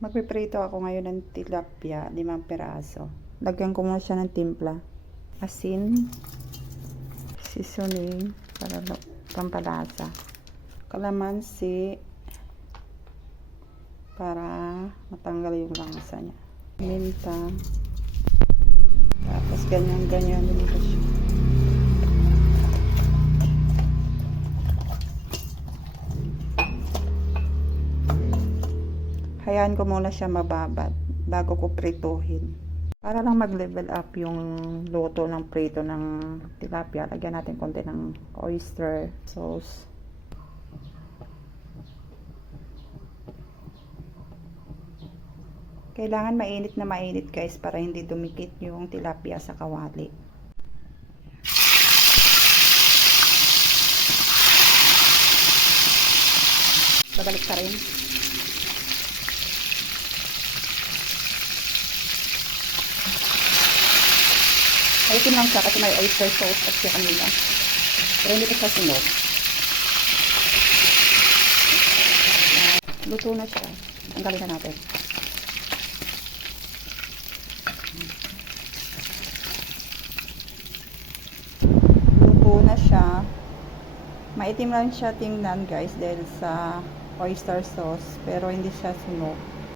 Magpiprito ako ngayon ng tilapia, limang peraso. Lagyan ko muna siya ng timpla. Asin, seasoning, para pampalasa. Kalamansi, para matanggal yung langsa niya. Minta. Tapos ganyan-ganyan din ko siya. Hayaan ko muna siya mababad bago ko prituhin. Para lang mag-level up yung luto ng prito ng tilapia, lagyan natin konti ng oyster sauce. Kailangan mainit na mainit guys para hindi dumikit yung tilapia sa kawali. Babalik ka rin. Alisin lang siya kasi may oyster sauce at siya kanila. Pero hindi ko siya sinog. Luto na siya. Tanggalin na natin. Luto na siya. Maitim lang siya tingnan guys dahil sa oyster sauce. Pero hindi siya sunog.